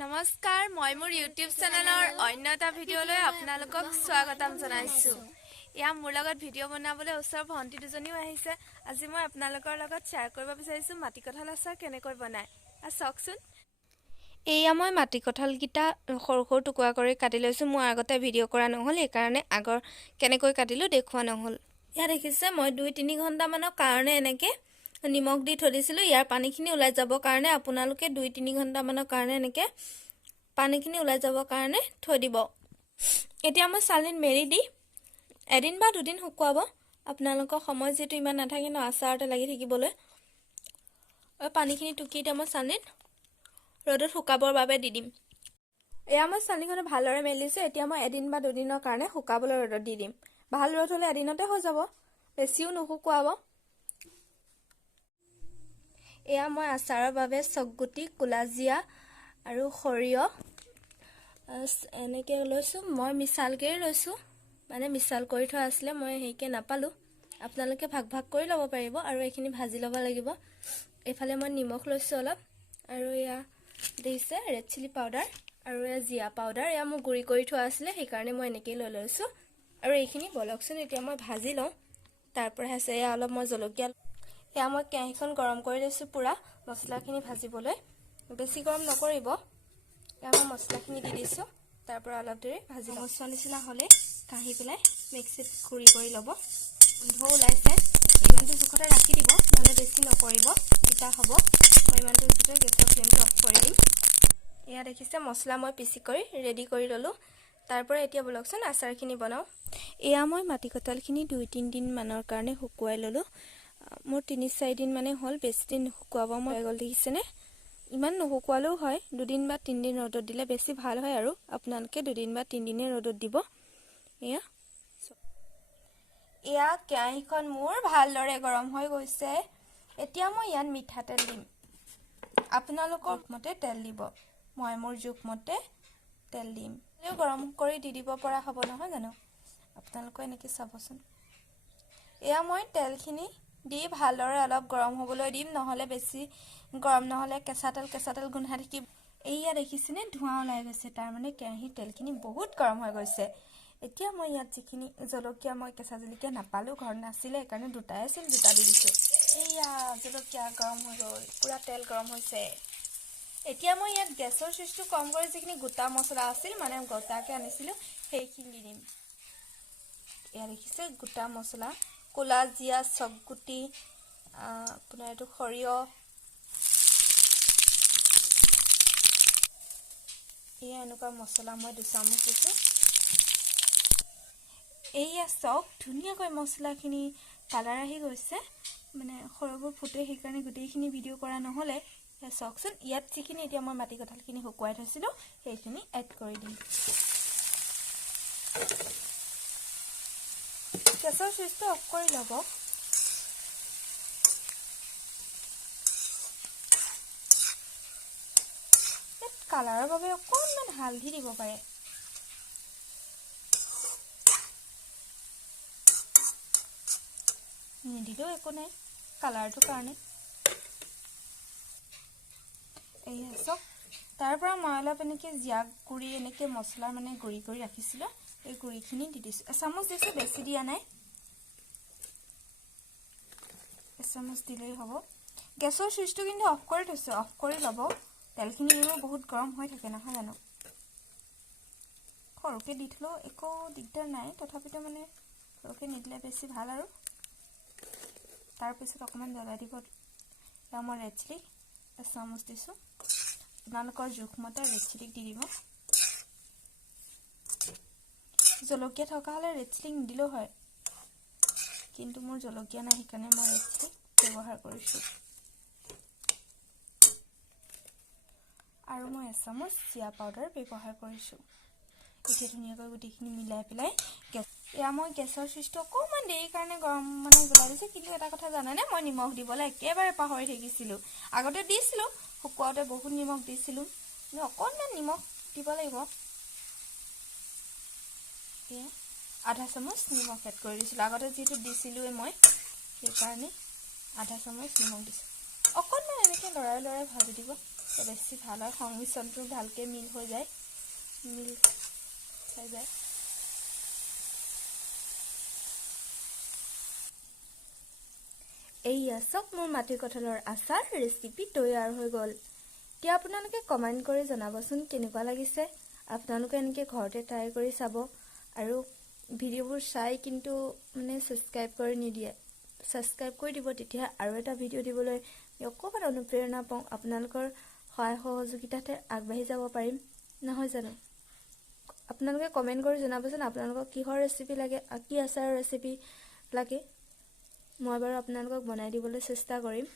নমস্কাৰ মই মোৰ ইউটিউব চেনেলৰ অন্য এটা ভিডিঅ'লৈ আপোনালোকক স্বাগতম জনাইছো। ইয়া মোৰ লগত ভিডিঅ' বনাবলৈ ওচৰৰ ভণ্টি দুজনীও আহিছে। আজি মই আপোনালোকৰ লগত শ্বেয়াৰ কৰিব বিচাৰিছো মাটি কঁঠাল আচাৰ কেনেকৈ বনায়। চাওকচোন। এয়া মই মাটি কঁঠালকিটা সৰু সৰু টুকুৰা কৰি কাটি লৈছো। মই আগতে ভিডিঅ' কৰা নহ'ল এই কাৰণে আগৰ কেনেকৈ কাটিলো দেখুৱা নহ'ল। ইয়া দেখিছে মই 2-3 ঘণ্টা মানৰ কাৰণে এনেকৈ নিমখ দি থৈ দিছিলোঁ। ইয়াৰ পানীখিনি ওলাই যাবৰ কাৰণে আপোনালোকে 2-3 ঘণ্টা মানৰ কাৰণে এনেকৈ পানীখিনি ওলাই যাবৰ কাৰণে থৈ দিব। এতিয়া মই চালনীত মেৰি দি এদিন বা দুদিন শুকুৱাব। আপোনালোকৰ সময় যেটো ইমান নাথাকে ন আচাৰতে লাগি থাকিবলৈ। পানীখিনি টুকি এতিয়া মই চালনীত ৰ'দত শুকাবৰ বাবে দি দিম। এয়া মই চালনীখনে ভালদৰে মেলিছোঁ। এতিয়া মই এদিন বা দুদিনৰ কাৰণে শুকাবলৈ ৰ'দত দি দিম। ভাল ৰ'দ হ'লে এদিনতে হৈ যাব, বেছিও নুশুকুৱাব। এয়া মই আচাৰৰ বাবে চকগুটি, কুলাজিয়া আৰু সৰিয়হ এনেকৈ লৈছোঁ। মই মিছালকৈ লৈছোঁ, মানে মিছাল কৰি থোৱা আছিলে, মই সেইকৈ নাপালোঁ। আপোনালোকে ভাগ ভাগ কৰি ল'ব পাৰিব আৰু এইখিনি ভাজি ল'ব লাগিব। এইফালে মই নিমখ লৈছোঁ অলপ, আৰু এয়া দিছে ৰেড চিলি পাউডাৰ আৰু এয়া জিৰা পাউডাৰ। এয়া মোৰ গুড়ি কৰি থোৱা আছিলে, সেইকাৰণে মই এনেকৈ লৈ লৈছোঁ। আৰু এইখিনি বলকচোন এতিয়া মই ভাজি লওঁ। তাৰপৰা আছে এয়া অলপ মই জলকীয়া। এয়া মই কেৰাহীখন গৰম কৰি লৈছোঁ পূৰা মছলাখিনি ভাজিবলৈ। বেছি গৰম নকৰিব। এয়া মই মছলাখিনি দি দিছোঁ। তাৰপৰা অলপ দেৰি ভাজি মচলা নিচিনা হ'লে কাঢ়ি পেলাই মিক্সিত গুড়ি কৰি ল'ব। গোন্ধ ওলাইছে, ইমানটো জোখতে ৰাখি দিব, নহ'লে বেছি নকৰিব, তিতা হ'ব। মই ইমানটো জোখতে গেছৰ ফ্লেমটো অফ কৰি দিম। এয়া দেখিছে মছলা মই পিচি কৰি ৰেডি কৰি ল'লোঁ। তাৰপৰা এতিয়া বলকচোন আচাৰখিনি বনাওঁ। এয়া মই মাটি কঁঠালখিনি 2-3 দিন মানৰ কাৰণে শুকুৱাই ল'লোঁ। মোৰ 3-4 দিন মানে হ'ল, বেছি দিন শুকুৱাব মই গ'ল দেখিছেনে। ইমান নুশুকুৱালেও হয়, 2 বা 3 দিন ৰ'দত দিলে বেছি ভাল হয়। আৰু আপোনালোকে 2 বা 3 দিনে ৰ'দত দিব। এয়া কেৰাহীখন মোৰ ভালদৰে গৰম হৈ গৈছে। এতিয়া মই ইয়াত মিঠাতেল দিম। আপোনালোকৰ মতে তেল দিব, মই মোৰ জোখমতে তেল দিম। গৰম কৰি দি দিব পৰা হ'ব নহয় জানো। আপোনালোকে এনেকৈ চাবচোন। এয়া মই তেলখিনি দি ভালদৰে অলপ গৰম হ'বলৈ দিম, নহ'লে বেছি গৰম নহ'লে কেঁচা তেল গোন্ধাই থাকিব। এয়া দেখিছেনে ধোঁৱা ওলাই গৈছে, তাৰমানে কেৰাহীৰ তেলখিনি বহুত গৰম হৈ গৈছে। এতিয়া মই ইয়াত যিখিনি জলকীয়া, মই কেঁচা জলকীয়া নাপালোঁ, ঘৰত নাছিলে, সেইকাৰণে 2টাই আছিল, 2টা দি দিছোঁ। এয়া জলকীয়া গৰম হৈ গ'ল, পূৰা তেল গৰম হৈছে। এতিয়া মই ইয়াত গেছৰ চুইচটো কম কৰি যিখিনি গোটা মছলা আছিল, মানে গোটাকৈ আনিছিলোঁ, সেইখিনি দি দিম। এয়া দেখিছে গোটা মছলা, ক'লা জিৰা, চকগুটি, আপোনাৰ এইটো সৰিয়হ, এয়া এনেকুৱা মছলা মই 2 চামুচ দিছোঁ। এয়া চাওক ধুনীয়াকৈ মছলাখিনি কালাৰ আহি গৈছে, মানে সৰবোৰ ফুটে, সেইকাৰণে গোটেইখিনি ভিডিঅ' কৰা নহ'লে। এয়া চাওকচোন। ইয়াত যিখিনি এতিয়া মই মাটি কঁঠালখিনি শুকুৱাই থৈছিলোঁ, সেইখিনি এড কৰি দিম। গেছৰ চুইচটো অফ কৰি ল'ব। ইয়াত কালাৰৰ বাবে অকণমান হালধি দিব পাৰে। নিদিলেও একো নাই, কালাৰটোৰ কাৰণে। এয়া চাওক। তাৰপৰা মই অলপ এনেকৈ জিৰা গুড়ি, এনেকৈ মছলা মানে গুড়ি কৰি ৰাখিছিলোঁ, এই গুড়িখিনি দি দিছোঁ। এচামুচ দিছোঁ, বেছি দিয়া নাই, এচামুচ দিলেই হ'ব। গেছৰ চুইচটো কিন্তু অফ কৰি থৈছোঁ, অফ কৰি ল'ব। তেলখিনি বহুত গৰম হৈ থাকে নহয় জানো। সৰুকৈ দি থলেও একো দিগদাৰ নাই, তথাপিতো মানে সৰুকৈ নিদিলে বেছি ভাল। আৰু তাৰপিছত অকণমান জ্বলাই দিব। এতিয়া মই ৰেড চিলি এচামুচ দিছোঁ, আপোনালোকৰ জোখমতে ৰেড চিলিক দি দিব। জলকীয়া থকা হ'লে ৰেড চিলি নিদিলেও হয়, কিন্তু মোৰ জলকীয়া নাই, সেইকাৰণে মই ৰেড চিলি ব্যৱহাৰ কৰিছোঁ। আৰু মই এচামুচ জিৰা পাউডাৰ ব্যৱহাৰ কৰিছোঁ। এতিয়া ধুনীয়াকৈ গোটেইখিনি মিলাই পেলাই এয়া মই গেছৰ চুইচটো অকণমান দেৰিৰ কাৰণে গৰম মানে জ্বলাই দিছোঁ। কিন্তু এটা কথা জানেনে, মই নিমখ দিবলৈ একেবাৰে পাহৰি থাকিছিলোঁ। আগতে দিছিলোঁ, শুকুৱাওঁতে বহুত নিমখ দিছিলোঁ, কিন্তু অকণমান নিমখ দিব লাগিব। এয়া আধা চামুচ নিমখ এড কৰি দিছিলোঁ, আগতে যিহেতু দিছিলোঁৱে মই, সেইকাৰণে আধা চামুচ নিমখ দিছোঁ। অকণমান এনেকৈ লৰাই লৰাই ভাজি দিব। বেছি ভাল হয়, সংমিশ্ৰণটো ভালকৈ মিল হৈ যায়, মিল খাই যায়। এইয়া চাওক মোৰ মাটি কঁঠালৰ আচাৰ ৰেচিপি তৈয়াৰ হৈ গ'ল। এতিয়া আপোনালোকে কমেণ্ট কৰি জনাবচোন কেনেকুৱা লাগিছে। আপোনালোকে এনেকৈ ঘৰতে ট্ৰাই কৰি চাব আৰু ভিডিঅ'বোৰ চাই কিন্তু মানে ছাবস্ক্ৰাইব কৰি নিদিয়ে, ছাবস্ক্ৰাইব কৰি দিব, তেতিয়া আৰু এটা ভিডিঅ' দিবলৈ অকণমান অনুপ্ৰেৰণা পাওঁ। আপোনালোকৰ সহায় সহযোগিতাতে আগবাঢ়ি যাব পাৰিম, নহয় জানো? আপোনালোকে কমেণ্ট কৰি জনাবচোন আপোনালোকক কিহৰ ৰেচিপি লাগে, কি আচাৰৰ ৰেচিপি লাগে। মই বাৰু আপোনালোকক বনাই দিবলৈ চেষ্টা কৰিম।